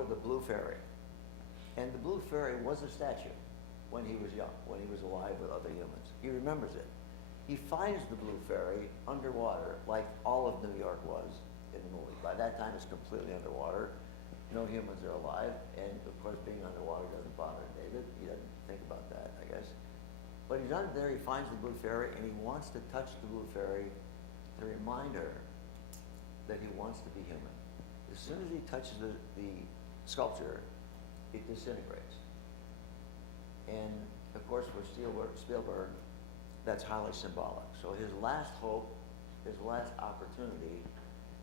for the Blue Fairy. And the Blue Fairy was a statue when he was young, when he was alive with other humans. He remembers it. He finds the Blue Fairy underwater, like all of New York was in the movie. By that time, it's completely underwater. No humans are alive, and of course, being underwater doesn't bother David. He doesn't think about that, I guess. But he's under there, he finds the Blue Fairy, and he wants to touch the Blue Fairy to remind her that he wants to be human. As soon as he touches the sculpture, it disintegrates. And of course, for Spielberg, that's highly symbolic. So his last hope, his last opportunity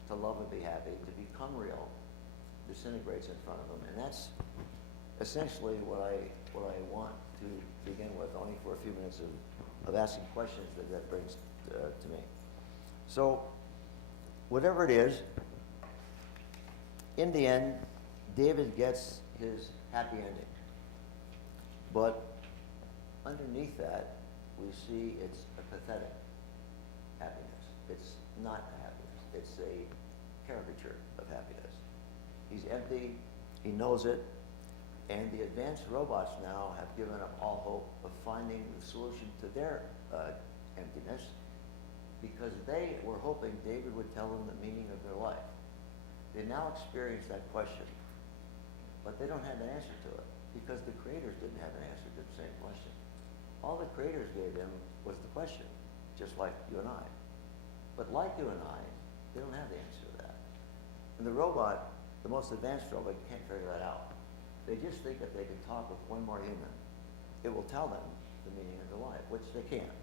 to love and be happy, to become real, disintegrates in front of him. And that's essentially what I want to begin with, only for a few minutes of asking questions that brings to me. So whatever it is, in the end, David gets his happy ending. But underneath that, we see it's a pathetic happiness. It's not a happiness. It's a caricature of happiness. He's empty, he knows it, and the advanced robots now have given up all hope of finding the solution to their emptiness, because they were hoping David would tell them the meaning of their life. They now experience that question, but they don't have an answer to it, because the creators didn't have an answer to the same question. All the creators gave him was the question, just like you and I. But like you and I, they don't have the answer to that. And the robot, the most advanced robot, can't figure that out. They just think that they can talk with one more human, it will tell them the meaning of their life, which they can't.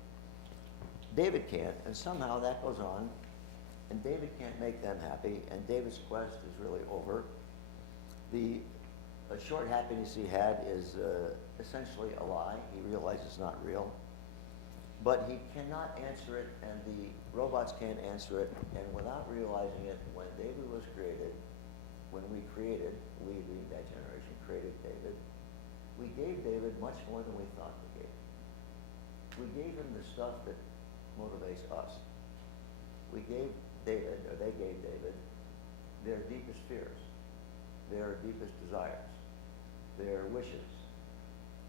David can't, and somehow that goes on, and David can't make them happy, and David's quest is really over. The short happiness he had is essentially a lie. He realizes it's not real. But he cannot answer it, and the robots can't answer it, and without realizing it, when David was created, when we that generation, created David, we gave David much more than we thought we gave. We gave him the stuff that motivates us. We gave David, or they gave David, their deepest fears, their deepest desires, their wishes,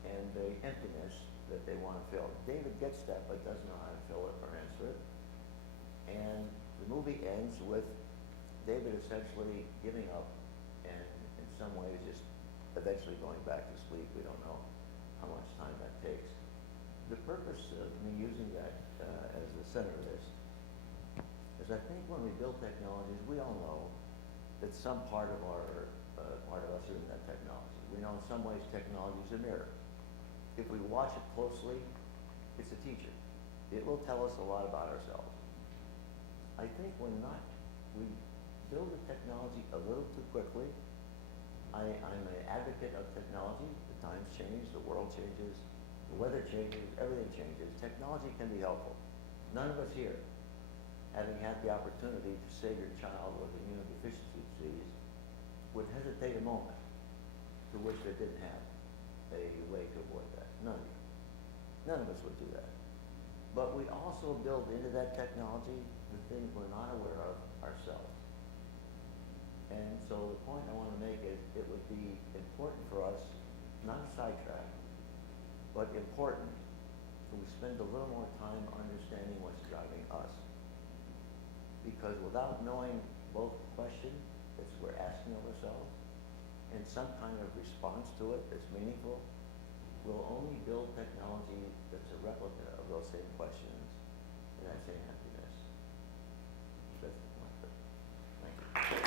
and the emptiness that they want to fill. David gets that, but doesn't know how to fill it or answer it. And the movie ends with David essentially giving up, and in some ways just eventually going back to sleep. We don't know how much time that takes. The purpose of me using that as the center of this is, I think when we build technologies, we all know that some part of us is in that technology. We know in some ways technology is a mirror. If we watch it closely, it's a teacher. It will tell us a lot about ourselves. I think we build the technology a little too quickly. I'm an advocate of technology. The times change, the world changes, the weather changes, everything changes. Technology can be helpful. None of us here, having had the opportunity to save your child with immunodeficiency disease, would hesitate a moment to wish they didn't have a way to avoid that. None of you. None of us would do that. But we also build into that technology the things we're not aware of ourselves. And so the point I want to make is it would be important for us, not a sidetrack, but important that we spend a little more time understanding what's driving us. Because without knowing both the question that we're asking of ourselves and some kind of response to it that's meaningful, we'll only build technology that's a replica of those same questions and that same happiness. That's the point. Thank you.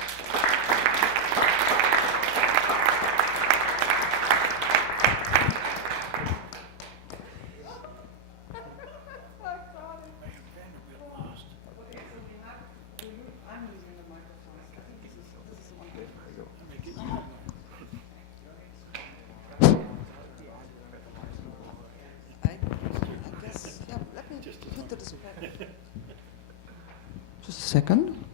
Just a second.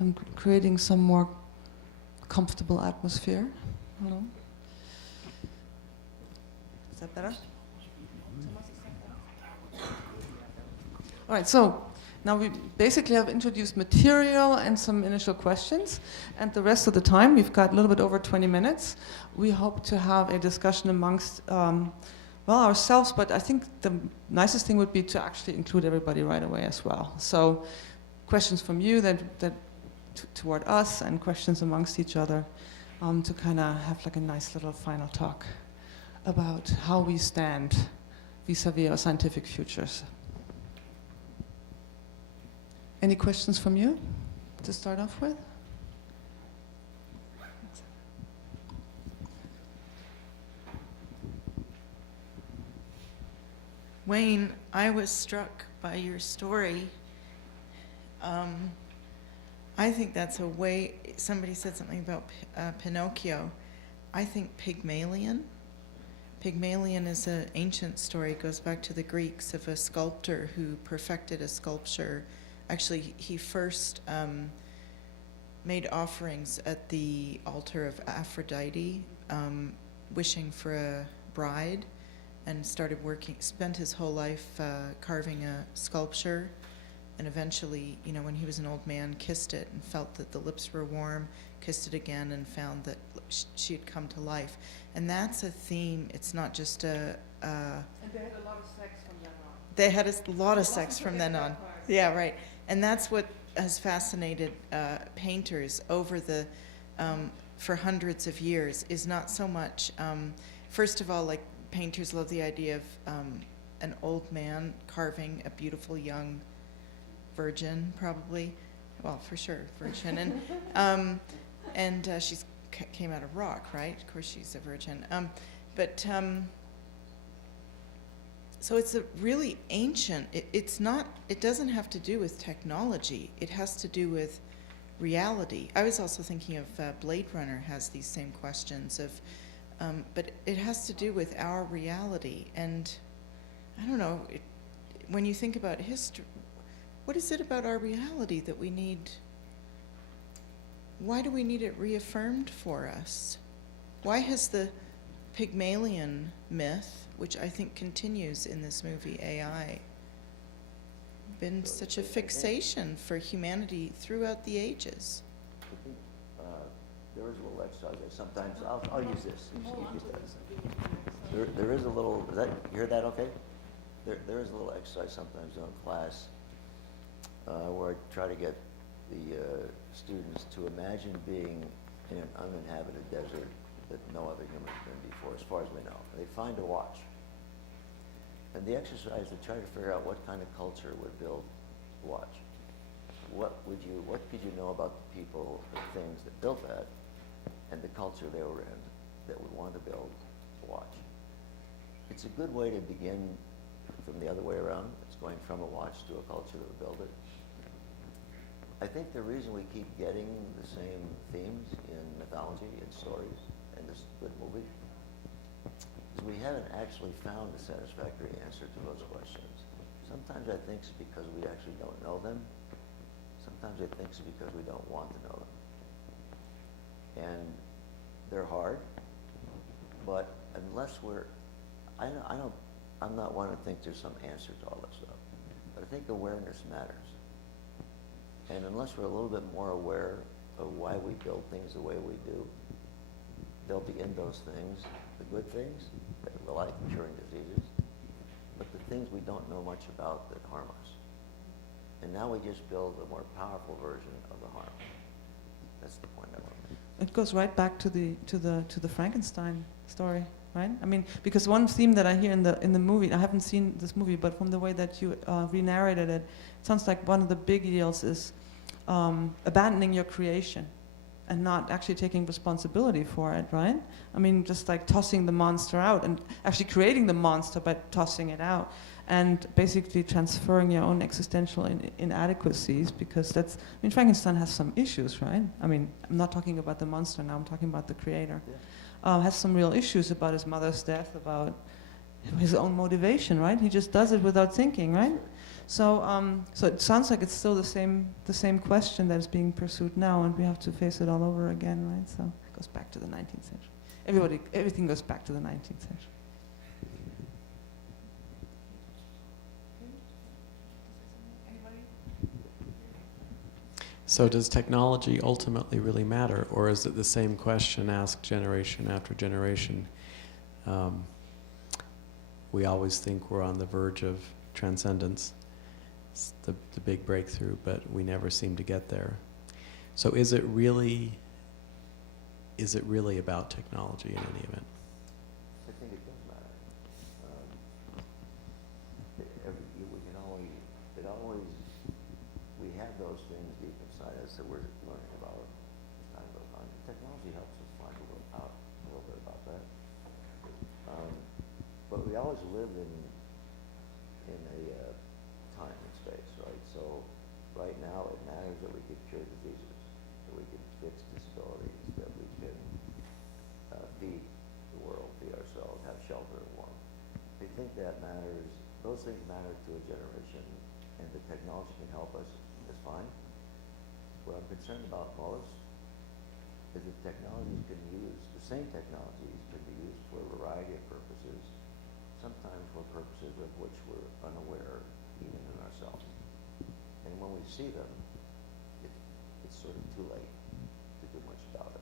I'm creating some more comfortable atmosphere. Hello. Is that better? All right, so Now we basically have introduced material and some initial questions, and the rest of the time, we've got a little bit over 20 minutes. We hope to have a discussion amongst, well, ourselves, but I think the nicest thing would be to actually include everybody right away as well. So questions from you toward us, and questions amongst each other, to kind of have like a nice little final talk about how we stand vis-a-vis our scientific futures. Any questions from you to start off with? Wayne, I was struck by your story. I think that's a way, somebody said something about Pinocchio. I think Pygmalion. Pygmalion is an ancient story. It goes back to the Greeks of a sculptor who perfected a sculpture. Actually, he first made offerings at the altar of Aphrodite, wishing for a bride, and spent his whole life carving a sculpture, and eventually, when he was an old man, kissed it and felt that the lips were warm, kissed it again and found that she had come to life. And that's a theme. It's not just a... and they had a lot of sex from then on. They had a lot of sex from then on. Yeah, right. And that's what has fascinated painters over for hundreds of years, is not so much, first of all, like, painters love the idea of an old man carving a beautiful young virgin, probably. Well, for sure, virgin. And she's came out of rock, right? Of course, she's a virgin. So it's a really ancient, it doesn't have to do with technology. It has to do with reality. I was also thinking of Blade Runner has these same questions of, but it has to do with our reality. And I don't know, when you think about history, what is it about our reality that we need? Why do we need it reaffirmed for us? Why has the Pygmalion myth, which I think continues in this movie AI, been such a fixation for humanity throughout the ages? I think there is a little exercise. Sometimes I'll use this. There is a little. You hear that? Okay. There is a little exercise sometimes in class where I try to get the students to imagine being in an uninhabited desert that no other human has been before, as far as we know. They find a watch. And the exercise, they try to figure out what kind of culture would build a watch. What could you know about the people, the things that built that, and the culture they were in that would want to build a watch? It's a good way to begin from the other way around. It's going from a watch to a culture that would build it. I think the reason we keep getting the same themes in mythology and stories in this good movie is we haven't actually found a satisfactory answer to those questions. Sometimes I think it's because we actually don't know them. Sometimes I think it's because we don't want to know them. And they're hard, but unless I'm not one to think there's some answer to all this stuff, but I think awareness matters. And unless we're a little bit more aware of why we build things the way we do, they'll be in those things, the good things that we like, curing diseases, but the things we don't know much about that harm us. And now we just build a more powerful version of the harm. That's the point I want to make. It goes right back to the Frankenstein story, right? I mean, because one theme that I hear in the movie, I haven't seen this movie, but from the way that you re-narrated it, it sounds like one of the big deals is abandoning your creation and not actually taking responsibility for it, right? I mean, just like tossing the monster out and actually creating the monster by tossing it out and basically transferring your own existential inadequacies, because Frankenstein has some issues, right? I mean, I'm not talking about the monster now, I'm talking about the creator. Yeah. Has some real issues about his mother's death, about his own motivation, right? He just does it without thinking, right? So, so it sounds like it's still the same question that is being pursued now, and we have to face it all over again, right? So it goes back to the 19th century. Everything goes back to the 19th century. Anybody? So does technology ultimately really matter, or is it the same question asked generation after generation? We always think we're on the verge of transcendence, it's the big breakthrough, but we never seem to get there. So is it really about technology in any event? I think it does matter. We have those things deep inside us that we're learning about as time goes on. Technology helps us find a little bit about that. But we always live in a time and space, right? So right now it matters that we can cure diseases, that we can fix disabilities, that we can feed the world, feed ourselves, have shelter and warmth. I think that matters. Those things matter to a generation, and the technology can help us. That's fine. What I'm concerned about most is that the same technologies can be used for a variety of purposes, sometimes for purposes of which we're unaware even in ourselves. And when we see them, it's sort of too late to do much about it.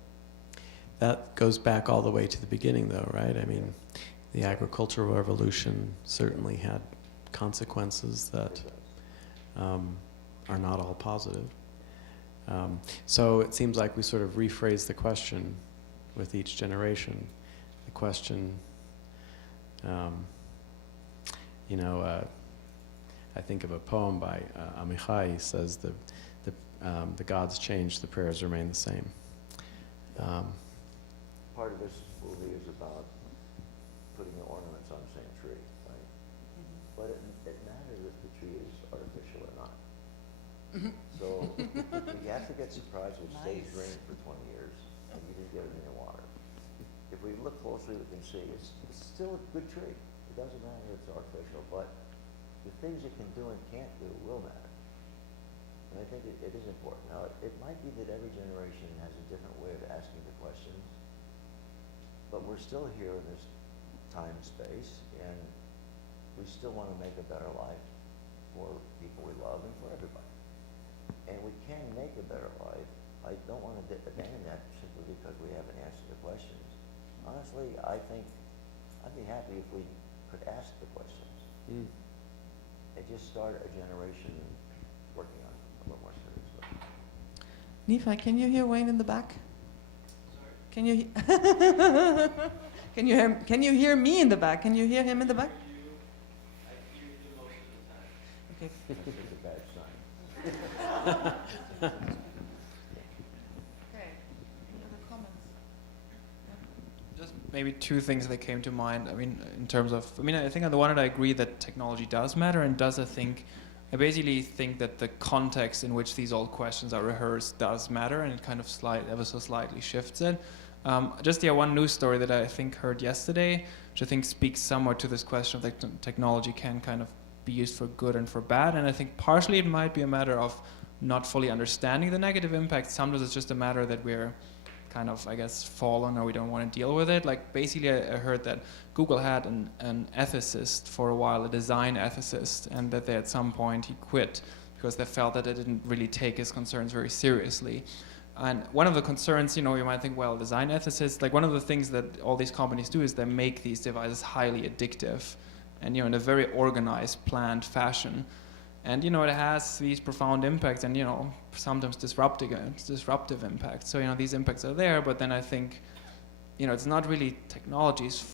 That goes back all the way to the beginning, though, right? I mean, the agricultural revolution certainly had consequences that are not all positive. So it seems like we sort of rephrase the question with each generation. The question, I think of a poem by Amichai. He says the gods change, the prayers remain the same. Part of this movie is about putting the ornaments on the same tree, right? But it matters if the tree is artificial or not. So you have to get surprised if it stays green for 20 years and you didn't get it in your water. If we look closely, we can see it's still a good tree. It doesn't matter if it's artificial, but the things it can do and can't do will matter. And I think it is important. Now, it might be that every generation has a different way of asking the questions, but we're still here in this time and space, and we still want to make a better life for people we love and for everybody. And we can make a better life. I don't want to abandon that simply because we haven't answered the questions. Honestly, I think I'd be happy if we could ask the questions and just start a generation working on it a little more seriously. Nephi, can you hear Wayne in the back? Sorry? Can you hear me in the back? Can you hear him in the back? I hear you most of the time. Okay. This is a bad sign. Okay. Any other comments? Just maybe two things that came to mind. I mean, in terms of, I think on the one hand I agree that technology does matter, and I basically think that the context in which these old questions are rehearsed does matter, and it kind of ever so slightly shifts it. One news story that I think heard yesterday, which I think speaks somewhat to this question of that technology can kind of be used for good and for bad, and I think partially it might be a matter of not fully understanding the negative impact. Sometimes it's just a matter that we're kind of, fallen, or we don't want to deal with it. Like, basically, I heard that Google had an ethicist for a while, a design ethicist, and that at some point he quit because they felt that they didn't really take his concerns very seriously. And one of the concerns, you might think, well, design ethicists, one of the things that all these companies do is they make these devices highly addictive and, in a very organized, planned fashion. And, it has these profound impacts and, sometimes disruptive impacts. So, these impacts are there, but then I think, it's not really technology's